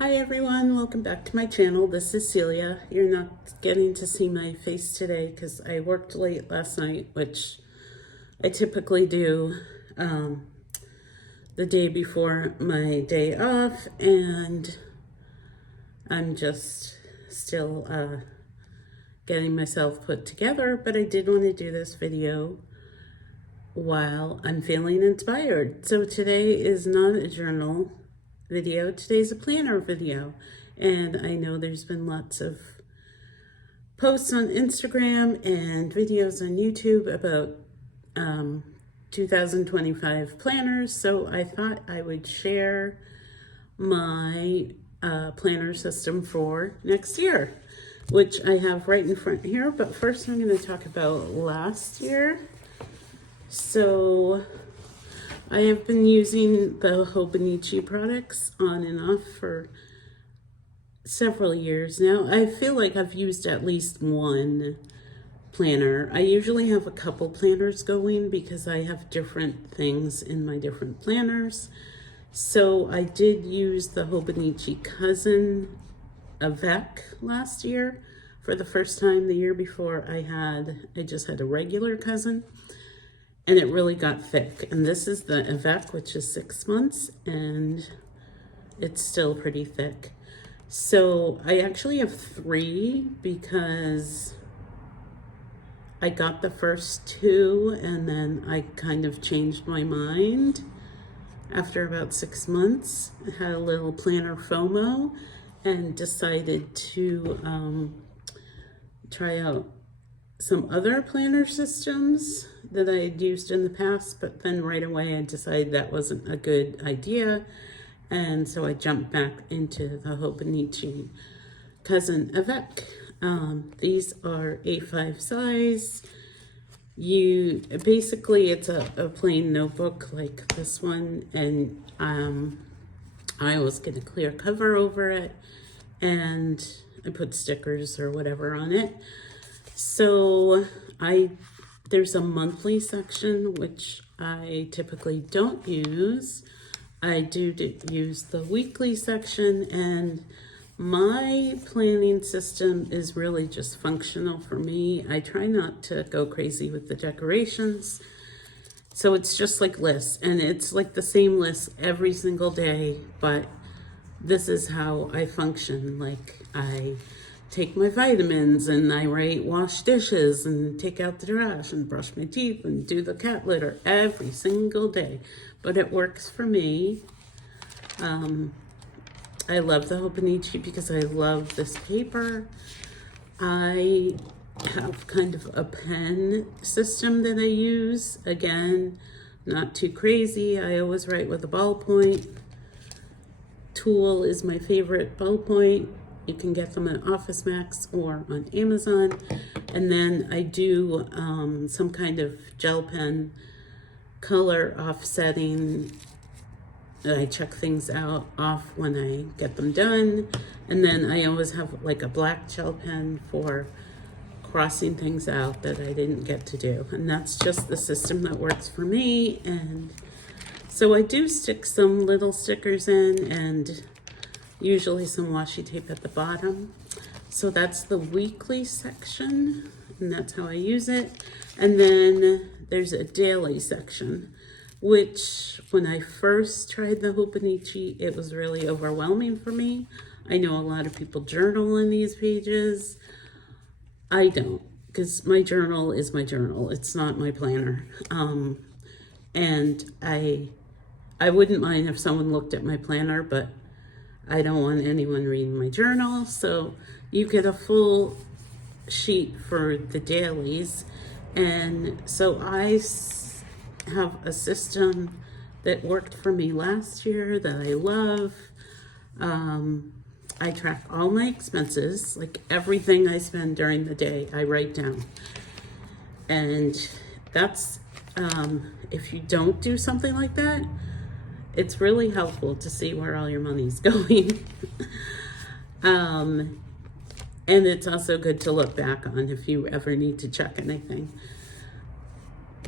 Hi everyone, welcome back to my channel. This is Celia. You're not getting to see my face today because I worked late last night, which I typically do the day before my day off, and I'm just still getting myself put together, but I did want to do this video while I'm feeling inspired. So today is not a journal video, today's a planner video, and I know there's been lots of posts on Instagram and videos on YouTube about 2025 planners, so I thought I would share my planner system for next year, which I have right in front here. But first I'm going to talk about last year. So I have been using the Hobonichi products on and off for several years now. I feel like I've used at least one planner. I usually have a couple planners going because I have different things in my different planners. So I did use the Hobonichi Cousin Avec last year for the first time. The year before I just had a regular Cousin, and it really got thick. And this is the Avec, which is 6 months, and it's still pretty thick. So I actually have 3 because I got the first 2 and then I kind of changed my mind after about 6 months. I had a little planner FOMO and decided to try out some other planner systems that I had used in the past, but then right away I decided that wasn't a good idea, and so I jumped back into the Hobonichi Cousin Avec. These are A5 size. Basically it's a plain notebook like this one, and I always get a clear cover over it, and I put stickers or whatever on it. So there's a monthly section, which I typically don't use. I do use the weekly section, and my planning system is really just functional for me. I try not to go crazy with the decorations. So it's just like lists, and it's like the same list every single day, but this is how I function. Like, I take my vitamins and I write wash dishes and take out the trash and brush my teeth and do the cat litter every single day. But it works for me. I love the Hobonichi because I love this paper. I have kind of a pen system that I use. Again, not too crazy. I always write with a ballpoint. Tool is my favorite ballpoint. You can get them at Office Max or on Amazon. And then I do some kind of gel pen color offsetting. I check things off when I get them done. And then I always have like a black gel pen for crossing things out that I didn't get to do. And that's just the system that works for me. And so I do stick some little stickers in, and usually some washi tape at the bottom. So that's the weekly section, and that's how I use it. And then there's a daily section, which when I first tried the Hobonichi, it was really overwhelming for me. I know a lot of people journal in these pages. I don't, because my journal is my journal. It's not my planner. And I wouldn't mind if someone looked at my planner, but I don't want anyone reading my journal. So you get a full sheet for the dailies. And so I have a system that worked for me last year that I love. I track all my expenses, like everything I spend during the day, I write down. And that's, if you don't do something like that, it's really helpful to see where all your money's going. And it's also good to look back on if you ever need to check anything.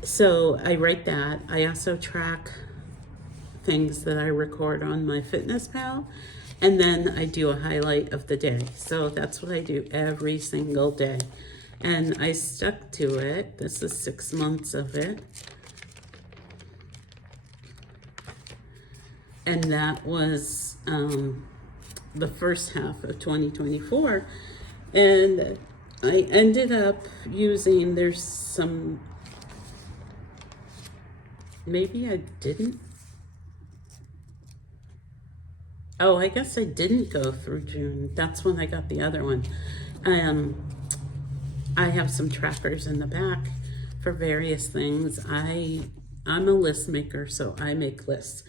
So I write that. I also track things that I record on my Fitness Pal. And then I do a highlight of the day. So that's what I do every single day. And I stuck to it. This is 6 months of it. And that was the first half of 2024. And I ended up using, there's some, maybe I didn't. Oh, I guess I didn't go through June. That's when I got the other one. I have some trackers in the back for various things. I'm a list maker, so I make lists.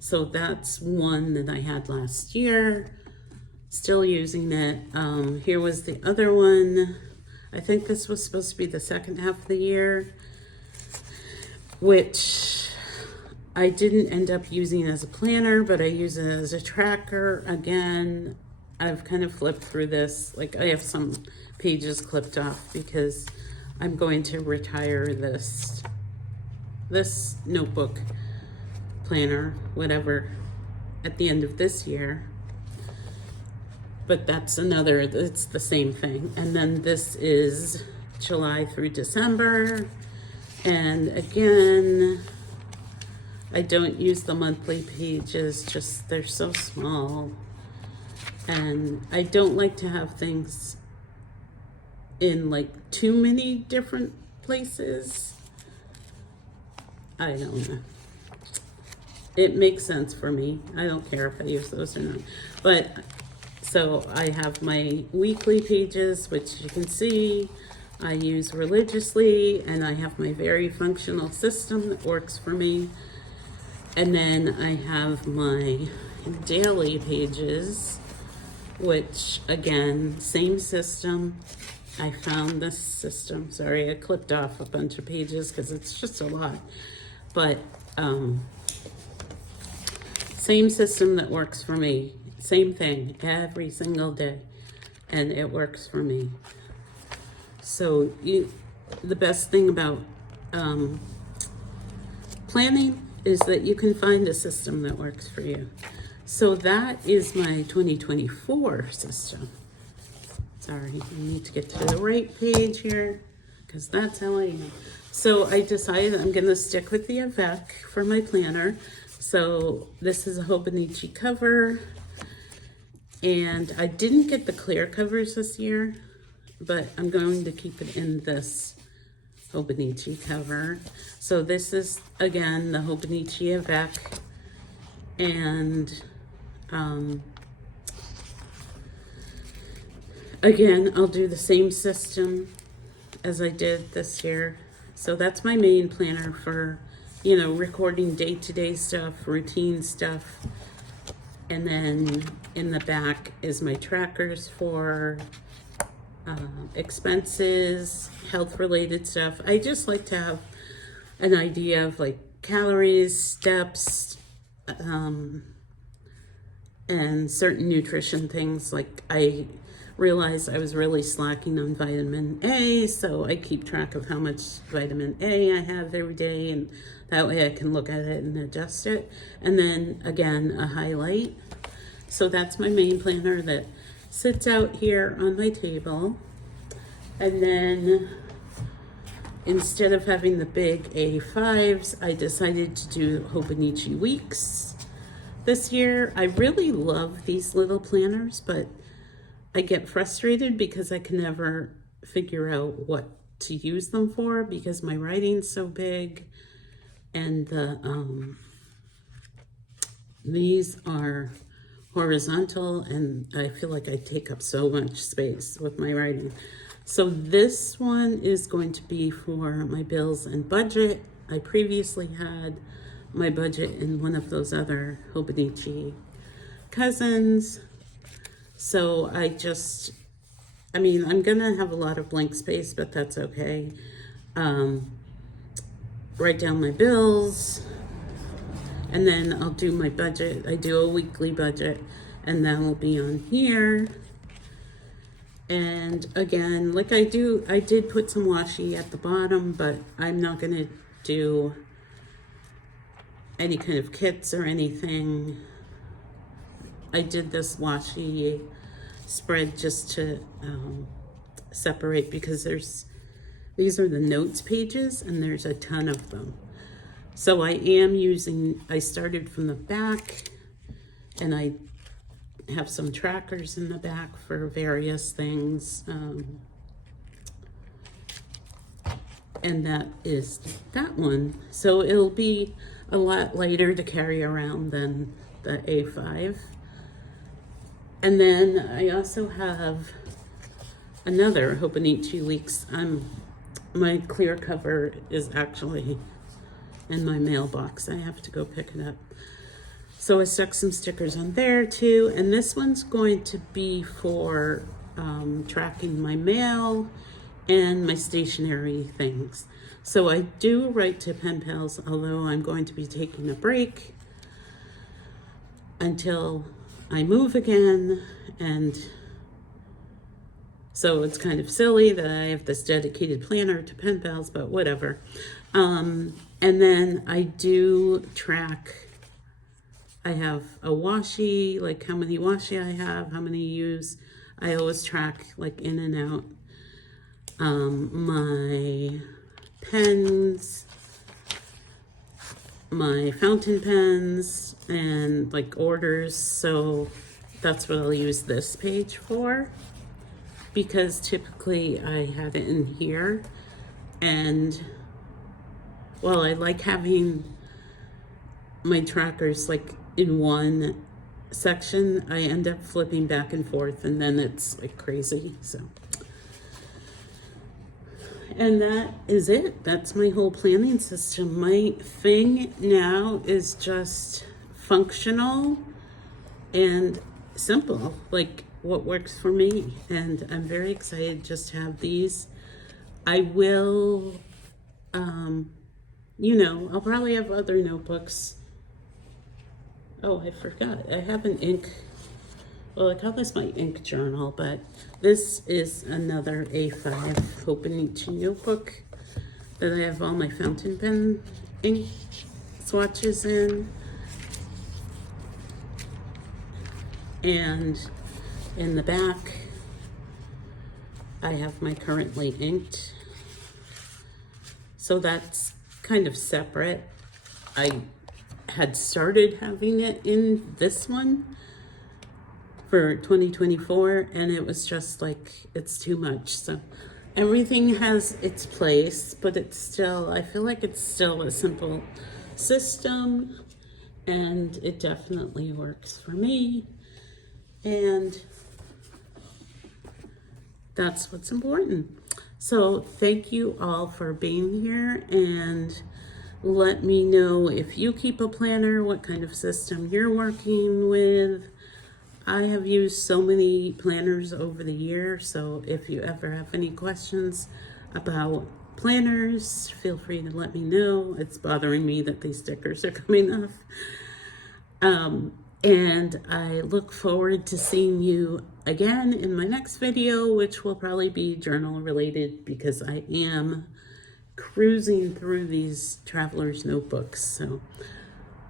So that's one that I had last year. Still using it. Here was the other one. I think this was supposed to be the second half of the year, which I didn't end up using as a planner, but I use it as a tracker. Again, I've kind of flipped through this. Like, I have some pages clipped off because I'm going to retire this notebook planner, whatever, at the end of this year. But that's another, it's the same thing. And then this is July through December. And again, I don't use the monthly pages, just they're so small. And I don't like to have things in like too many different places. I don't know. It makes sense for me. I don't care if I use those or not. But so I have my weekly pages, which you can see I use religiously, and I have my very functional system that works for me. And then I have my daily pages, which again, same system. I found this system. Sorry, I clipped off a bunch of pages because it's just a lot. But same system that works for me. Same thing every single day. And it works for me. So the best thing about planning is that you can find a system that works for you. So that is my 2024 system. Sorry, I need to get to the right page here because that's how I am. So I decided I'm going to stick with the Avec for my planner. So this is a Hobonichi cover. And I didn't get the clear covers this year, but I'm going to keep it in this Hobonichi cover. So this is, again, the Hobonichi Avec. And again, I'll do the same system as I did this year. So that's my main planner for, you know, recording day-to-day stuff, routine stuff. And then in the back is my trackers for expenses, health-related stuff. I just like to have an idea of like calories, steps, and certain nutrition things. Like I realized I was really slacking on vitamin A, so I keep track of how much vitamin A I have every day, and that way I can look at it and adjust it. And then again, a highlight. So that's my main planner that sits out here on my table. And then instead of having the big A5s, I decided to do Hobonichi Weeks this year. I really love these little planners, but I get frustrated because I can never figure out what to use them for because my writing's so big. And these are horizontal, and I feel like I take up so much space with my writing. So this one is going to be for my bills and budget. I previously had my budget in one of those other Hobonichi cousins. So I mean, I'm gonna have a lot of blank space, but that's okay. Write down my bills, and then I'll do my budget. I do a weekly budget, and that will be on here. And again, like I did put some washi at the bottom, but I'm not gonna do any kind of kits or anything I did this washi spread just to separate, because these are the notes pages and there's a ton of them. So I started from the back, and I have some trackers in the back for various things. And that is that one. So it'll be a lot lighter to carry around than the A5. And then I also have another Hobonichi Weeks. My clear cover is actually in my mailbox. I have to go pick it up. So I stuck some stickers on there too. And this one's going to be for tracking my mail and my stationery things. So I do write to pen pals, although I'm going to be taking a break until I move again. And so it's kind of silly that I have this dedicated planner to pen pals, but whatever. And then I do track, I have a washi, like how many washi I have, how many use. I always track like in and out. My pens, my fountain pens, and like orders. So that's what I'll use this page for, because typically I had it in here. And well, I like having my trackers like in one section. I end up flipping back and forth, and then it's like crazy. So, and that is it. That's my whole planning system. My thing now is just functional and simple, like what works for me. And I'm very excited just to have these. I will, I'll probably have other notebooks. Oh, I forgot. I have an ink. Well, I call this my ink journal, but this is another A5 Hobonichi notebook that I have all my fountain pen ink swatches in. And in the back, I have my currently inked. So that's kind of separate. I had started having it in this one for 2024, and it was just like, it's too much. So everything has its place, but it's still, I feel like it's still a simple system, and it definitely works for me. And that's what's important. So thank you all for being here, and let me know if you keep a planner, what kind of system you're working with. I have used so many planners over the year, so if you ever have any questions about planners, feel free to let me know. It's bothering me that these stickers are coming off. And I look forward to seeing you again in my next video, which will probably be journal related, because I am cruising through these traveler's notebooks. So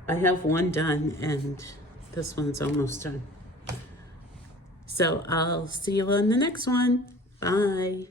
I have one done, and this one's almost done. So I'll see you on the next one. Bye.